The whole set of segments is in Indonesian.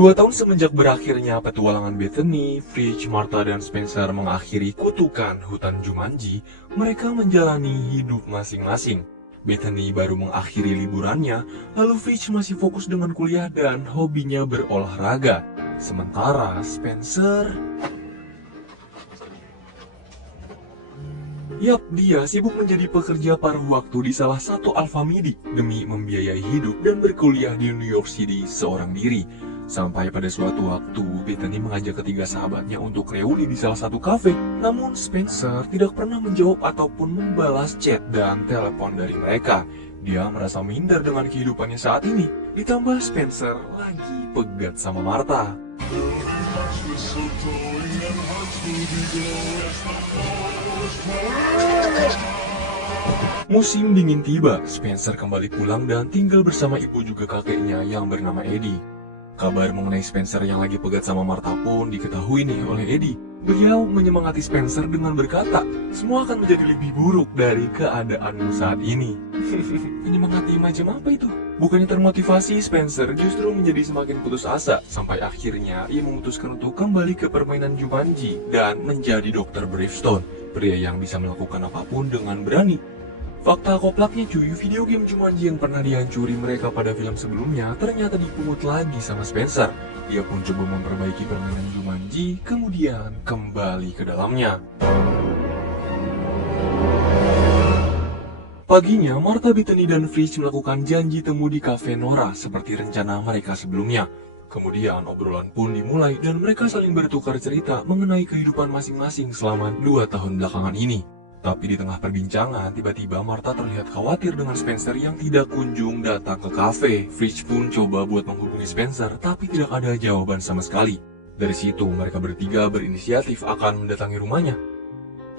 2 tahun semenjak berakhirnya petualangan Bethany, Fridge, Martha, dan Spencer mengakhiri kutukan hutan Jumanji, mereka menjalani hidup masing-masing. Bethany baru mengakhiri liburannya, lalu Fridge masih fokus dengan kuliah dan hobinya berolahraga. Sementara Spencer... Yap, dia sibuk menjadi pekerja paruh waktu di salah satu Alfamidi demi membiayai hidup dan berkuliah di New York City seorang diri. Sampai pada suatu waktu, Bethany mengajak ketiga sahabatnya untuk reuni di salah satu kafe. Namun Spencer tidak pernah menjawab ataupun membalas chat dan telepon dari mereka. Dia merasa minder dengan kehidupannya saat ini. Ditambah Spencer lagi pegat sama Martha. Musim dingin tiba, Spencer kembali pulang dan tinggal bersama ibu juga kakeknya yang bernama Eddie. Kabar mengenai Spencer yang lagi pegat sama Martha pun diketahui nih oleh Eddie. Beliau menyemangati Spencer dengan berkata, semua akan menjadi lebih buruk dari keadaanmu saat ini. Menyemangati macam apa itu? Bukannya termotivasi, Spencer justru menjadi semakin putus asa. Sampai akhirnya ia memutuskan untuk kembali ke permainan Jumanji dan menjadi Dr. Bravestone, pria yang bisa melakukan apapun dengan berani. Fakta koplaknya cuy, video game Jumanji yang pernah dihancuri mereka pada film sebelumnya ternyata dipungut lagi sama Spencer. Dia pun coba memperbaiki permainan Jumanji, kemudian kembali ke dalamnya. Paginya, Martha, Bethany, dan Fridge melakukan janji temu di Cafe Nora seperti rencana mereka sebelumnya. Kemudian obrolan pun dimulai dan mereka saling bertukar cerita mengenai kehidupan masing-masing selama 2 tahun belakangan ini. Tapi di tengah perbincangan, tiba-tiba Martha terlihat khawatir dengan Spencer yang tidak kunjung datang ke kafe. Fridge pun coba buat menghubungi Spencer, tapi tidak ada jawaban sama sekali. Dari situ, mereka bertiga berinisiatif akan mendatangi rumahnya.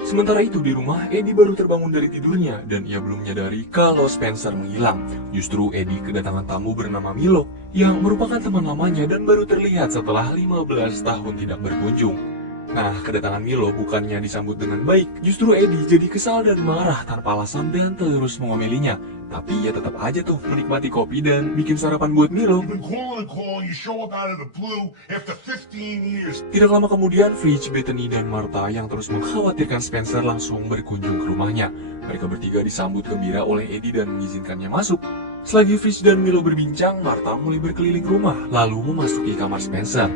Sementara itu di rumah, Eddie baru terbangun dari tidurnya dan ia belum menyadari kalau Spencer menghilang. Justru Eddie kedatangan tamu bernama Milo, yang merupakan teman lamanya dan baru terlihat setelah 15 tahun tidak berkunjung. Nah, kedatangan Milo bukannya disambut dengan baik, justru Eddie jadi kesal dan marah tanpa alasan dan terus mengomelinya. Tapi ia tetap aja tuh menikmati kopi dan bikin sarapan buat Milo. Tidak lama kemudian, Fridge, Bethany, dan Martha yang terus mengkhawatirkan Spencer langsung berkunjung ke rumahnya. Mereka bertiga disambut gembira oleh Eddie dan mengizinkannya masuk. Selagi Fridge dan Milo berbincang, Martha mulai berkeliling rumah, lalu memasuki kamar Spencer.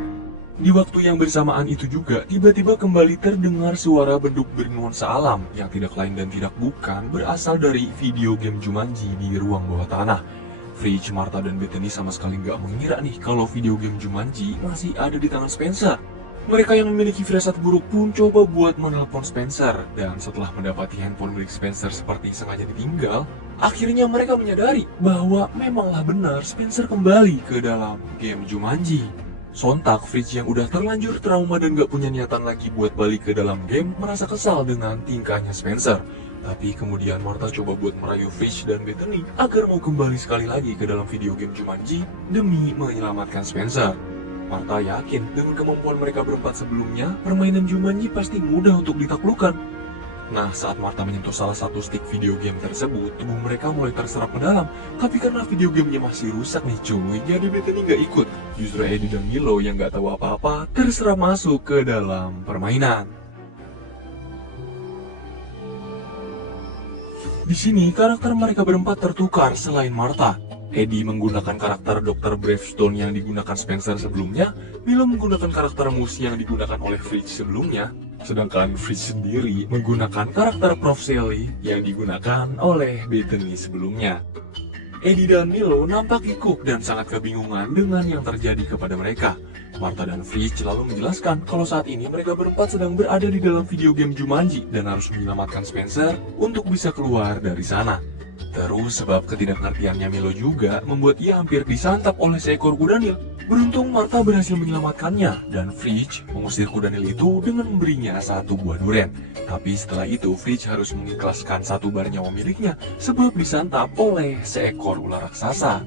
Di waktu yang bersamaan itu juga, tiba-tiba kembali terdengar suara beduk bernuansa alam yang tidak lain dan tidak bukan berasal dari video game Jumanji di ruang bawah tanah. Fridge, Martha, dan Bethany sama sekali nggak mengira nih kalau video game Jumanji masih ada di tangan Spencer. Mereka yang memiliki firasat buruk pun coba buat menelpon Spencer, dan setelah mendapati handphone milik Spencer seperti sengaja ditinggal, akhirnya mereka menyadari bahwa memanglah benar Spencer kembali ke dalam game Jumanji. Sontak, Fridge yang udah terlanjur trauma dan gak punya niatan lagi buat balik ke dalam game merasa kesal dengan tingkahnya Spencer. Tapi kemudian Martha coba buat merayu Fridge dan Bethany agar mau kembali sekali lagi ke dalam video game Jumanji demi menyelamatkan Spencer. Martha yakin dengan kemampuan mereka berempat sebelumnya, permainan Jumanji pasti mudah untuk ditaklukkan. Nah, saat Martha menyentuh salah satu stick video game tersebut, tubuh mereka mulai terserap ke dalam. Tapi karena video gamenya masih rusak nih cuy, jadi Bethany nggak ikut. Justru Eddie dan Milo yang nggak tahu apa-apa terserap masuk ke dalam permainan. Di sini, karakter mereka berempat tertukar selain Martha. Eddie menggunakan karakter Dr. Bravestone yang digunakan Spencer sebelumnya, Milo menggunakan karakter Moose yang digunakan oleh Fridge sebelumnya, sedangkan Fridge sendiri menggunakan karakter Prof. Sally yang digunakan oleh Bethany sebelumnya. Eddie dan Milo nampak kikuk dan sangat kebingungan dengan yang terjadi kepada mereka. Martha dan Fridge lalu menjelaskan kalau saat ini mereka berempat sedang berada di dalam video game Jumanji dan harus menyelamatkan Spencer untuk bisa keluar dari sana. Terus sebab ketidakngertiannya Milo juga membuat ia hampir disantap oleh seekor kuda Nil. Beruntung Martha berhasil menyelamatkannya dan Fridge mengusir kuda Nil itu dengan memberinya 1 buah durian. Tapi setelah itu Fridge harus mengikhlaskan 1 bar nyawa miliknya sebab disantap oleh seekor ular raksasa.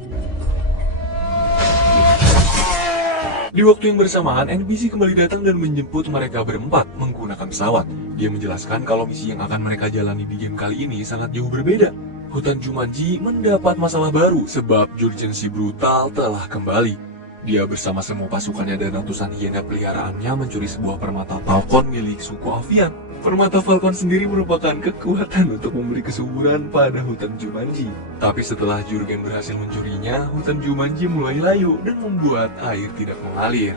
Di waktu yang bersamaan, NPC kembali datang dan menjemput mereka berempat menggunakan pesawat. Dia menjelaskan kalau misi yang akan mereka jalani di game kali ini sangat jauh berbeda. Hutan Jumanji mendapat masalah baru sebab Jurgency brutal telah kembali. Dia bersama semua pasukannya dan ratusan hyena peliharaannya mencuri sebuah permata falcon milik suku Avian. Permata falcon sendiri merupakan kekuatan untuk memberi kesuburan pada hutan Jumanji. Tapi setelah Jurgen berhasil mencurinya, hutan Jumanji mulai layu dan membuat air tidak mengalir.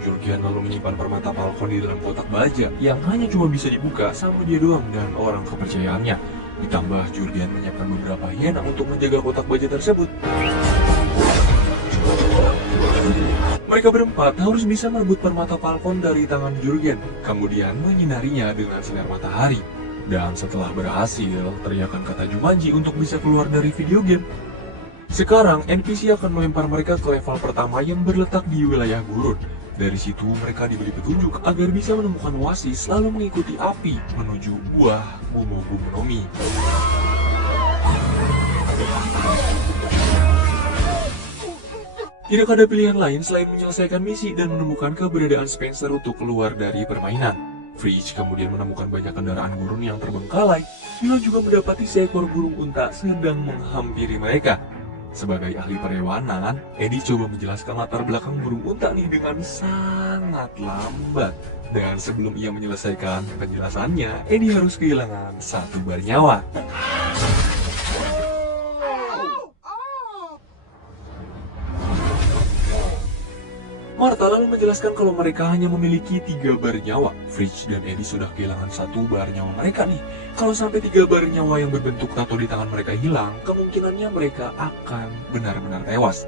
Jurgen lalu menyimpan permata falcon di dalam kotak baja yang hanya cuma bisa dibuka sama dia doang dan orang kepercayaannya. Ditambah Jurgen menyiapkan beberapa hyena untuk menjaga kotak baja tersebut. Mereka berempat harus bisa merebut permata falcon dari tangan Jurgen, kemudian menyinarinya dengan sinar matahari. Dan setelah berhasil, teriakan kata Jumanji untuk bisa keluar dari video game. Sekarang, NPC akan melempar mereka ke level pertama yang berletak di wilayah gurun. Dari situ, mereka diberi petunjuk agar bisa menemukan oasis lalu mengikuti api menuju buah Gumogumonomi. Tidak ada pilihan lain selain menyelesaikan misi dan menemukan keberadaan Spencer untuk keluar dari permainan. Fridge kemudian menemukan banyak kendaraan gurun yang terbengkalai. Milo juga mendapati seekor burung unta sedang menghampiri mereka. Sebagai ahli perewanan, Eddie coba menjelaskan latar belakang burung unta nih dengan sangat lambat. Dan sebelum ia menyelesaikan penjelasannya, Eddie harus kehilangan satu bar nyawa. Martha lalu menjelaskan kalau mereka hanya memiliki 3 bar nyawa. Fridge dan Eddie sudah kehilangan 1 bar nyawa mereka nih. Kalau sampai 3 bar nyawa yang berbentuk tato di tangan mereka hilang, kemungkinannya mereka akan benar-benar tewas.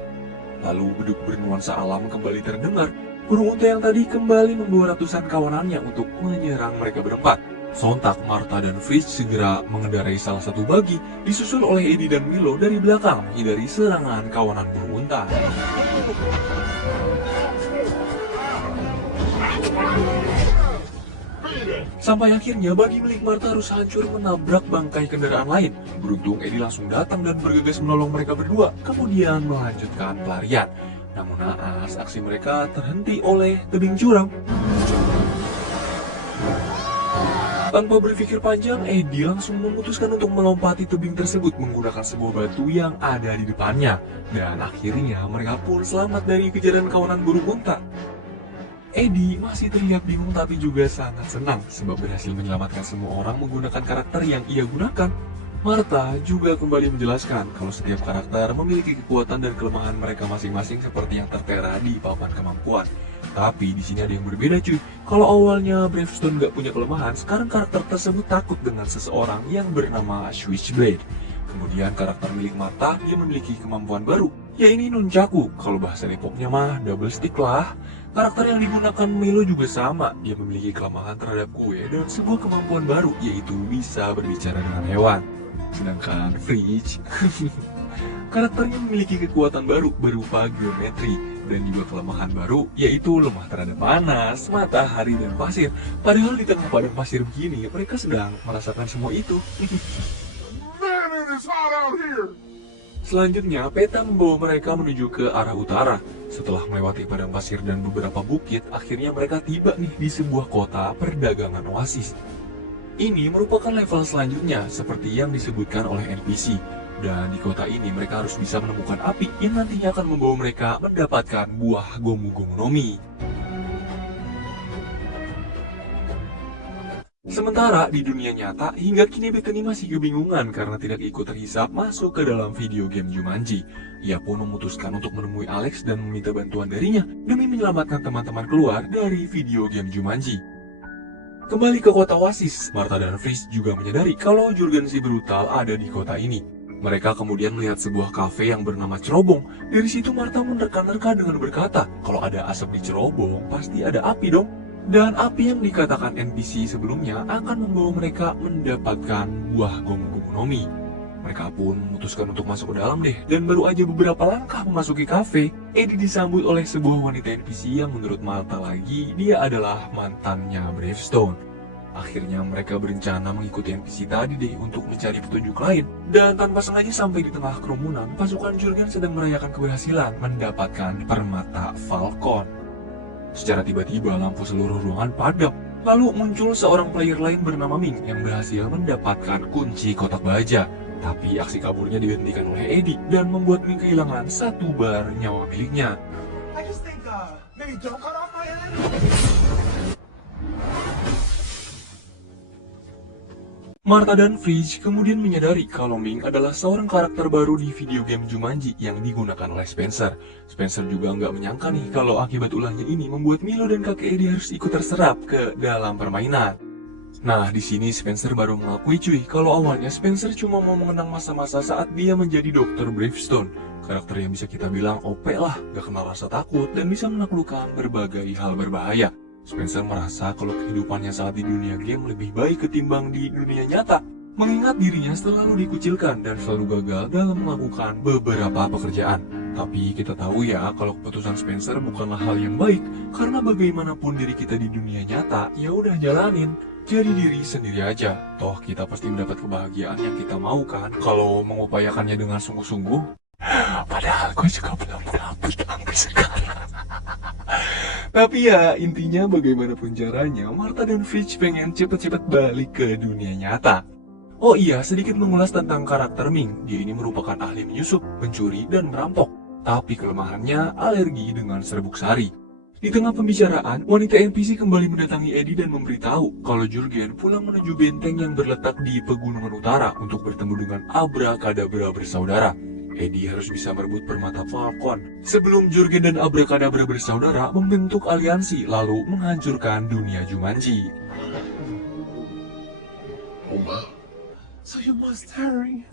Lalu beduk bernuansa alam kembali terdengar. Burung unta yang tadi kembali membawa ratusan kawanannya untuk menyerang mereka berempat. Sontak Martha dan Fridge segera mengendarai salah satu bagi, disusul oleh Eddie dan Milo dari belakang menghindari serangan kawanan burung unta. Sampai akhirnya bagi milik Martha harus hancur menabrak bangkai kendaraan lain. Beruntung Eddie langsung datang dan bergegas menolong mereka berdua, kemudian melanjutkan pelarian. Namun naas, aksi mereka terhenti oleh tebing curam. Tanpa berpikir panjang, Eddie langsung memutuskan untuk melompati tebing tersebut menggunakan sebuah batu yang ada di depannya. Dan akhirnya mereka pun selamat dari kejaran kawanan burung unta. Eddie masih terlihat bingung tapi juga sangat senang sebab berhasil menyelamatkan semua orang menggunakan karakter yang ia gunakan. Martha juga kembali menjelaskan kalau setiap karakter memiliki kekuatan dan kelemahan mereka masing-masing seperti yang tertera di papan kemampuan. Tapi di sini ada yang berbeda cuy. Kalau awalnya Bravestone nggak punya kelemahan, sekarang karakter tersebut takut dengan seseorang yang bernama Switchblade. Kemudian karakter milik Martha dia memiliki kemampuan baru, yaitu nunchaku. Kalau bahasa Depoknya mah double stick lah. Karakter yang digunakan Milo juga sama, dia memiliki kelemahan terhadap kue dan sebuah kemampuan baru, yaitu bisa berbicara dengan hewan. Sedangkan Fridge, karakternya memiliki kekuatan baru berupa geometri, dan juga kelemahan baru, yaitu lemah terhadap panas, matahari, dan pasir. Padahal di tengah padang pasir begini, mereka sedang merasakan semua itu. Selanjutnya, peta membawa mereka menuju ke arah utara. Setelah melewati padang pasir dan beberapa bukit, akhirnya mereka tiba nih di sebuah kota perdagangan oasis. Ini merupakan level selanjutnya, seperti yang disebutkan oleh NPC. Dan di kota ini mereka harus bisa menemukan api yang nantinya akan membawa mereka mendapatkan buah Gomu-Gomu-no-Mi. Sementara di dunia nyata, hingga kini Bethany masih kebingungan karena tidak ikut terhisap masuk ke dalam video game Jumanji. Ia pun memutuskan untuk menemui Alex dan meminta bantuan darinya demi menyelamatkan teman-teman keluar dari video game Jumanji. Kembali ke kota Oasis, Martha dan Fridge juga menyadari kalau Jurgen si brutal ada di kota ini. Mereka kemudian melihat sebuah kafe yang bernama Cerobong. Dari situ Martha menerka-nerka dengan berkata, kalau ada asap di Cerobong, pasti ada api dong. Dan api yang dikatakan NPC sebelumnya akan membawa mereka mendapatkan buah Gomu-Gomu-no-Mi. Mereka pun memutuskan untuk masuk ke dalam deh, dan baru aja beberapa langkah memasuki kafe, Eddie disambut oleh sebuah wanita NPC yang menurut Martha lagi, dia adalah mantannya Bravestone. Akhirnya mereka berencana mengikuti NPC tadi deh untuk mencari petunjuk lain. Dan tanpa sengaja sampai di tengah kerumunan, pasukan Jurgen sedang merayakan keberhasilan mendapatkan permata Falcon. Secara tiba-tiba lampu seluruh ruangan padam. Lalu muncul seorang player lain bernama Ming yang berhasil mendapatkan kunci kotak baja. Tapi aksi kaburnya dihentikan oleh Eddie dan membuat Ming kehilangan 1 bar nyawa miliknya. I just think, maybe don't cut off my head. Martha dan Fridge kemudian menyadari kalau Ming adalah seorang karakter baru di video game Jumanji yang digunakan oleh Spencer. Spencer juga nggak menyangka nih kalau akibat ulahnya ini membuat Milo dan kakek Eddie harus ikut terserap ke dalam permainan. Nah, di sini Spencer baru mengakui cuy kalau awalnya Spencer cuma mau mengenang masa-masa saat dia menjadi Dr. Bravestone. Karakter yang bisa kita bilang OP lah, gak kenal rasa takut dan bisa menaklukkan berbagai hal berbahaya. Spencer merasa kalau kehidupannya saat di dunia game lebih baik ketimbang di dunia nyata, mengingat dirinya selalu dikucilkan dan selalu gagal dalam melakukan beberapa pekerjaan. Tapi kita tahu ya kalau keputusan Spencer bukanlah hal yang baik, karena bagaimanapun diri kita di dunia nyata, ya udah jalanin. Jadi diri sendiri aja, toh kita pasti mendapat kebahagiaan yang kita mau kan kalau mengupayakannya dengan sungguh-sungguh. Padahal gue juga belum dapet sampai sekarang. Tapi ya, intinya bagaimanapun caranya, Martha dan Fridge pengen cepet-cepet balik ke dunia nyata. Oh iya, sedikit mengulas tentang karakter Ming. Dia ini merupakan ahli menyusup, mencuri, dan merampok. Tapi kelemahannya alergi dengan serbuk sari. Di tengah pembicaraan, wanita NPC kembali mendatangi Eddie dan memberitahu kalau Jurgen pulang menuju benteng yang berletak di pegunungan utara untuk bertemu dengan Abrakadabra bersaudara. Eddie harus bisa merebut permata Falcon sebelum Jurgen dan Abrakadabra bersaudara membentuk aliansi lalu menghancurkan dunia Jumanji. So you must hurry.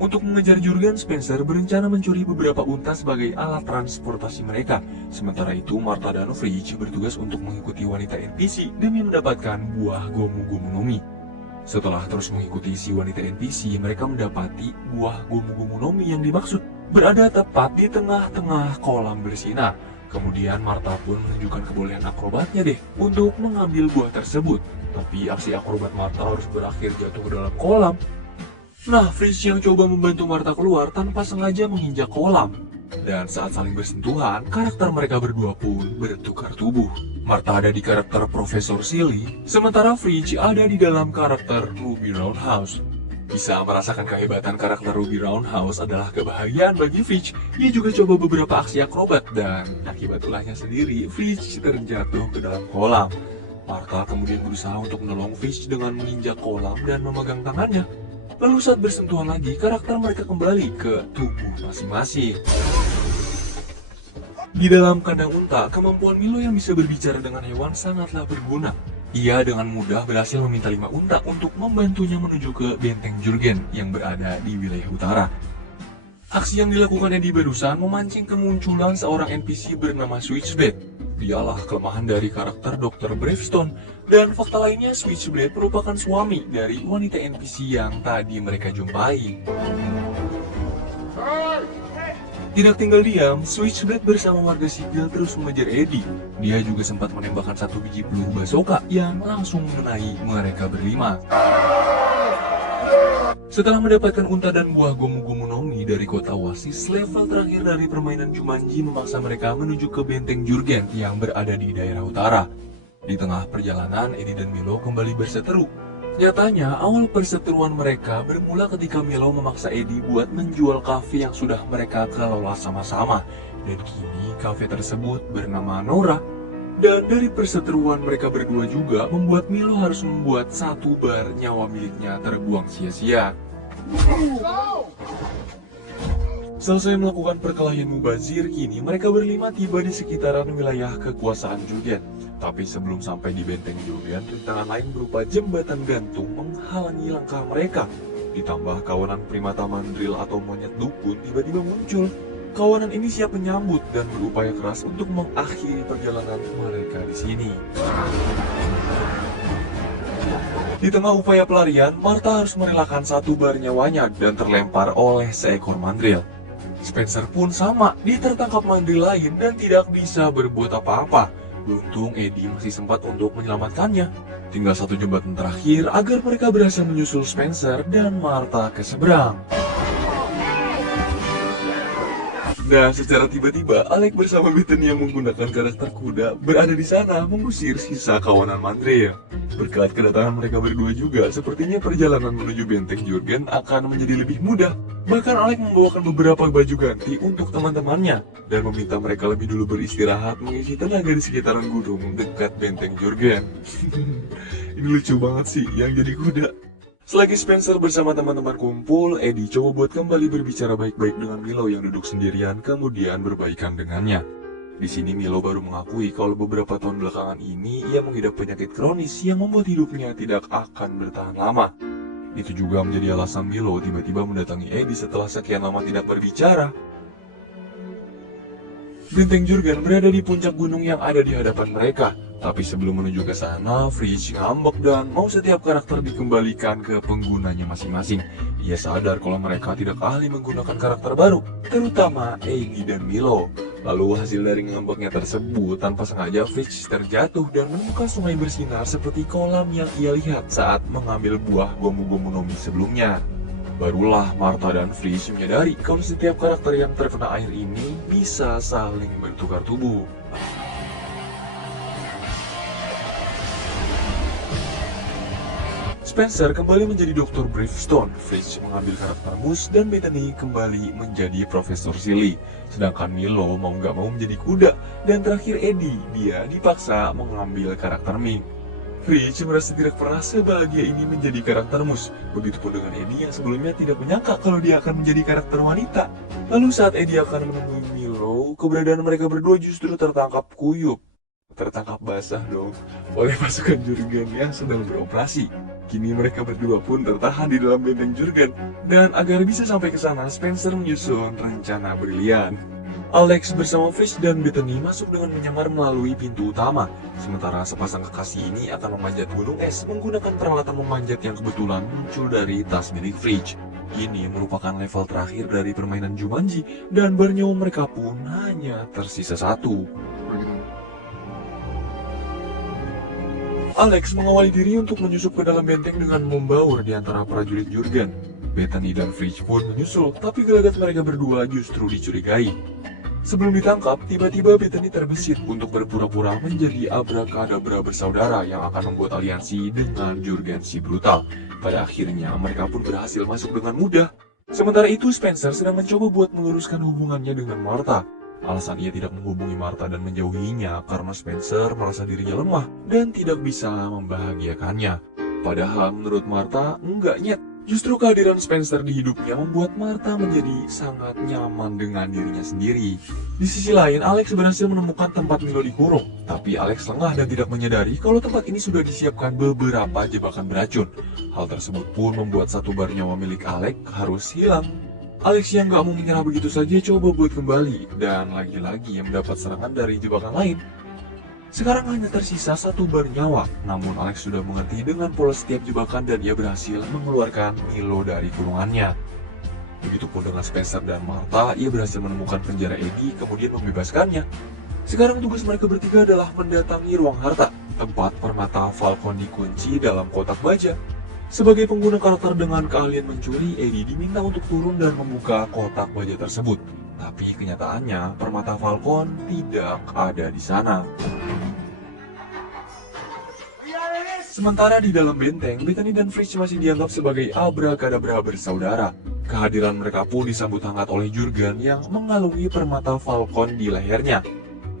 Untuk mengejar Jurgen, Spencer berencana mencuri beberapa unta sebagai alat transportasi mereka. Sementara itu, Martha dan Fridge bertugas untuk mengikuti wanita NPC demi mendapatkan buah Gomu Gomu no Mi. Setelah terus mengikuti si wanita NPC, mereka mendapati buah Gomu Gomu no Mi yang dimaksud berada tepat di tengah-tengah kolam bersinar. Kemudian Martha pun menunjukkan kebolehan akrobatnya deh untuk mengambil buah tersebut. Tapi aksi akrobat Martha harus berakhir jatuh ke dalam kolam. Nah, Fridge yang coba membantu Martha keluar tanpa sengaja menginjak kolam. Dan saat saling bersentuhan, karakter mereka berdua pun bertukar tubuh. Martha ada di karakter Profesor Silly, sementara Fridge ada di dalam karakter Ruby Roundhouse. Bisa merasakan kehebatan karakter Ruby Roundhouse adalah kebahagiaan bagi Fridge. Ia juga coba beberapa aksi akrobat dan akibat ulahnya sendiri, Fridge terjatuh ke dalam kolam. Martha kemudian berusaha untuk menolong Fridge dengan menginjak kolam dan memegang tangannya. Lalu saat bersentuhan lagi, karakter mereka kembali ke tubuh masing-masing. Di dalam kandang unta, kemampuan Milo yang bisa berbicara dengan hewan sangatlah berguna. Ia dengan mudah berhasil meminta 5 unta untuk membantunya menuju ke benteng Jurgen yang berada di wilayah utara. Aksi yang dilakukan Eddie barusan memancing kemunculan seorang NPC bernama Switchblade. Dialah kelemahan dari karakter Dr. Bravestone, dan fakta lainnya Switchblade merupakan suami dari wanita NPC yang tadi mereka jumpai. Tidak tinggal diam, Switchblade bersama warga sipil terus mengejar Eddie. Dia juga sempat menembakkan 1 biji peluru bazooka yang langsung mengenai mereka berlima. Setelah mendapatkan unta dan buah Gomu Gomu no Mi dari kota Oasis, level terakhir dari permainan Jumanji memaksa mereka menuju ke benteng Jurgen yang berada di daerah utara. Di tengah perjalanan, Eddie dan Milo kembali berseteru. Nyatanya, awal perseteruan mereka bermula ketika Milo memaksa Eddie buat menjual kafe yang sudah mereka kelola sama-sama. Dan kini kafe tersebut bernama Nora. Dan dari perseteruan mereka berdua juga membuat Milo harus membuat 1 bar nyawa miliknya terbuang sia-sia. Selesai melakukan perkelahian mubazir, kini mereka berlima tiba di sekitaran wilayah kekuasaan Jurgen. Tapi sebelum sampai di benteng Jurgen, rintangan lain berupa jembatan gantung menghalangi langkah mereka. Ditambah kawanan primata mandril atau monyet dukun tiba-tiba muncul. Kawanan ini siap menyambut dan berupaya keras untuk mengakhiri perjalanan mereka di sini. Di tengah upaya pelarian, Martha harus merelakan 1 bar nyawanya dan terlempar oleh seekor mandril. Spencer pun sama, ditertangkap mandril lain dan tidak bisa berbuat apa-apa. Beruntung Eddie masih sempat untuk menyelamatkannya. Tinggal 1 jembatan terakhir agar mereka berhasil menyusul Spencer dan Martha ke seberang. Dan secara tiba-tiba, Alec bersama Bethany yang menggunakan karakter kuda berada di sana mengusir sisa kawanan mandril. Berkat kedatangan mereka berdua juga, sepertinya perjalanan menuju benteng Jurgen akan menjadi lebih mudah. Bahkan Alex membawakan beberapa baju ganti untuk teman-temannya dan meminta mereka lebih dulu beristirahat mengisi tenaga di sekitaran gunung dekat benteng Jurgen. Ini lucu banget sih yang jadi kuda. Selagi Spencer bersama teman-teman kumpul, Eddie coba buat kembali berbicara baik-baik dengan Milo yang duduk sendirian kemudian berbaikan dengannya. Di sini Milo baru mengakui kalau beberapa tahun belakangan ini ia mengidap penyakit kronis yang membuat hidupnya tidak akan bertahan lama. Itu juga menjadi alasan Milo tiba-tiba mendatangi Eddie setelah sekian lama tidak berbicara. Benteng Jurgen berada di puncak gunung yang ada di hadapan mereka. Tapi sebelum menuju ke sana, Fritz ngambek dan mau setiap karakter dikembalikan ke penggunanya masing-masing. Ia sadar kalau mereka tidak ahli menggunakan karakter baru, terutama Eddie dan Milo. Lalu hasil dari ngambeknya tersebut, tanpa sengaja Fritz terjatuh dan menemukan sungai bersinar seperti kolam yang ia lihat saat mengambil buah gomu-gomu nomi sebelumnya. Barulah Martha dan Fritz menyadari kalau setiap karakter yang terkena air ini bisa saling bertukar tubuh. Spencer kembali menjadi Dr. Bravestone, Fritz mengambil karakter Moose, dan Bethany kembali menjadi Profesor Silly. Sedangkan Milo mau nggak mau menjadi kuda, dan terakhir Eddie, dia dipaksa mengambil karakter Mink. Fritz merasa tidak pernah sebahagia ini menjadi karakter Moose. Begitupun dengan Eddie yang sebelumnya tidak menyangka kalau dia akan menjadi karakter wanita. Lalu saat Eddie akan menemui Milo, keberadaan mereka berdua justru tertangkap kuyup. Tertangkap basah dong, oleh pasukan Jurgen yang sedang beroperasi. Kini mereka berdua pun tertahan di dalam benteng Jurgen, dan agar bisa sampai ke sana, Spencer menyusun rencana brilian. Alex bersama Fritz dan Bethany masuk dengan menyamar melalui pintu utama, sementara sepasang kekasih ini akan memanjat gunung es menggunakan peralatan memanjat yang kebetulan muncul dari tas milik Fritz. Ini merupakan level terakhir dari permainan Jumanji, dan bernyawa mereka pun hanya tersisa satu. Alex mengawali diri untuk menyusup ke dalam benteng dengan membaur di antara prajurit Jurgen. Bethany dan Fritz pun menyusul, tapi gelagat mereka berdua justru dicurigai. Sebelum ditangkap, tiba-tiba Bethany terbesit untuk berpura-pura menjadi Abrakadabra bersaudara yang akan membuat aliansi dengan Jurgen si brutal. Pada akhirnya, mereka pun berhasil masuk dengan mudah. Sementara itu, Spencer sedang mencoba buat meluruskan hubungannya dengan Martha. Alasan ia tidak menghubungi Martha dan menjauhinya karena Spencer merasa dirinya lemah dan tidak bisa membahagiakannya. Padahal menurut Martha, enggak nyet. Justru kehadiran Spencer di hidupnya membuat Martha menjadi sangat nyaman dengan dirinya sendiri. Di sisi lain, Alex berhasil menemukan tempat Milo dikurung. Tapi Alex lengah dan tidak menyadari kalau tempat ini sudah disiapkan beberapa jebakan beracun. Hal tersebut pun membuat satu bar nyawa milik Alex harus hilang. Alex yang gak mau menyerah begitu saja coba buat kembali, dan lagi-lagi yang mendapat serangan dari jebakan lain. Sekarang hanya tersisa satu bar nyawa, namun Alex sudah mengerti dengan pola setiap jebakan dan ia berhasil mengeluarkan Milo dari kurungannya. Begitupun dengan Spencer dan Martha, ia berhasil menemukan penjara Eddie kemudian membebaskannya. Sekarang tugas mereka bertiga adalah mendatangi ruang harta, tempat permata Falcon dikunci dalam kotak baja. Sebagai pengguna karakter dengan keahlian mencuri, Eddie diminta untuk turun dan membuka kotak baja tersebut. Tapi kenyataannya, permata Falcon tidak ada di sana. Sementara di dalam benteng, Bethany dan Fritz masih dianggap sebagai Abrakadabra bersaudara. Kehadiran mereka pun disambut hangat oleh Jurgen yang mengalungi permata Falcon di lehernya.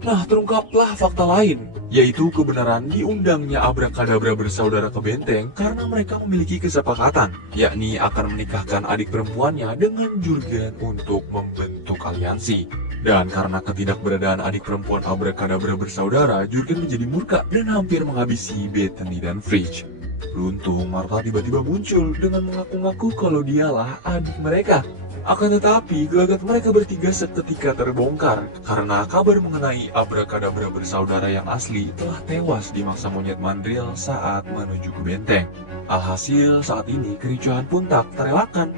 Nah, terungkaplah fakta lain, yaitu kebenaran diundangnya Abrakadabra bersaudara ke benteng karena mereka memiliki kesepakatan, yakni akan menikahkan adik perempuannya dengan Jurgen untuk membentuk aliansi. Dan karena ketidakberadaan adik perempuan Abrakadabra bersaudara, Jurgen menjadi murka dan hampir menghabisi Bethany dan Fritz. Beruntung, Martha tiba-tiba muncul dengan mengaku-ngaku kalau dialah adik mereka. Akan tetapi, gelagat mereka bertiga seketika terbongkar karena kabar mengenai Abrakadabra bersaudara yang asli telah tewas dimangsa monyet mandril saat menuju ke benteng. Alhasil, saat ini kericuhan pun tak terelakkan.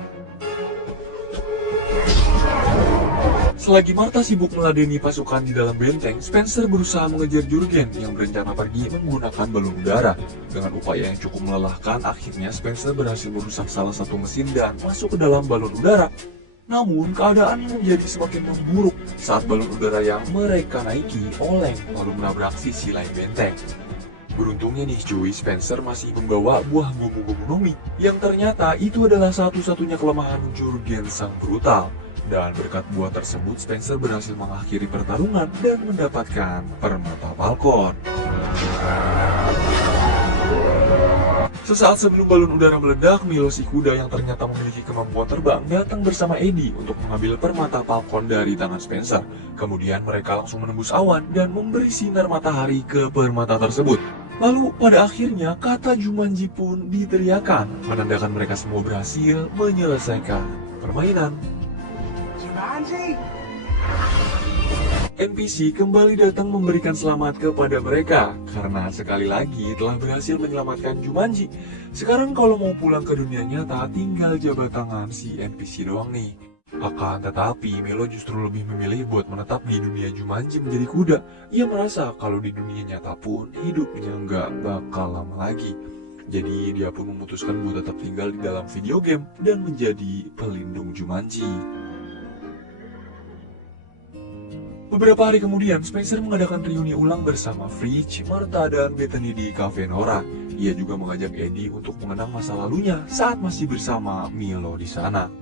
Selagi Martha sibuk meladeni pasukan di dalam benteng, Spencer berusaha mengejar Jurgen yang berencana pergi menggunakan balon udara. Dengan upaya yang cukup melelahkan, akhirnya Spencer berhasil merusak salah satu mesin dan masuk ke dalam balon udara. Namun, keadaan menjadi semakin memburuk saat balon udara yang mereka naiki oleng lalu menabrak sisi lain benteng. Beruntungnya nih Joey, Spencer masih membawa buah gomu-gomu Nomi, yang ternyata itu adalah satu-satunya kelemahan Jurgen sang brutal. Dan berkat buah tersebut, Spencer berhasil mengakhiri pertarungan dan mendapatkan permata Falcon. Sesaat sebelum balon udara meledak, Milo si kuda yang ternyata memiliki kemampuan terbang datang bersama Eddie untuk mengambil permata Falcon dari tangan Spencer. Kemudian mereka langsung menembus awan dan memberi sinar matahari ke permata tersebut. Lalu pada akhirnya kata Jumanji pun diteriakan, menandakan mereka semua berhasil menyelesaikan permainan. Jumanji! NPC kembali datang memberikan selamat kepada mereka karena sekali lagi telah berhasil menyelamatkan Jumanji. Sekarang kalau mau pulang ke dunia nyata tinggal jabat tangan si NPC doang nih. Akan tetapi Milo justru lebih memilih buat menetap di dunia Jumanji menjadi kuda. Ia merasa kalau di dunia nyata pun hidupnya nggak bakal lama lagi. Jadi dia pun memutuskan buat tetap tinggal di dalam video game dan menjadi pelindung Jumanji. Beberapa hari kemudian, Spencer mengadakan reuni ulang bersama Fridge, Martha, dan Bethany di Cafe Nora. Ia juga mengajak Eddie untuk mengenang masa lalunya saat masih bersama Milo di sana.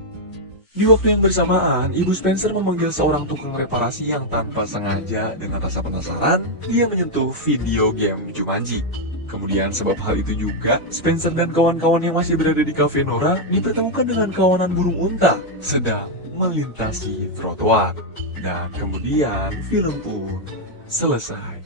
Di waktu yang bersamaan, Ibu Spencer memanggil seorang tukang reparasi yang tanpa sengaja dengan rasa penasaran, dia menyentuh video game Jumanji. Kemudian sebab hal itu juga, Spencer dan kawan-kawan yang masih berada di Cafe Nora dipertemukan dengan kawanan burung unta sedang melintasi trotoar. Dan kemudian film pun selesai.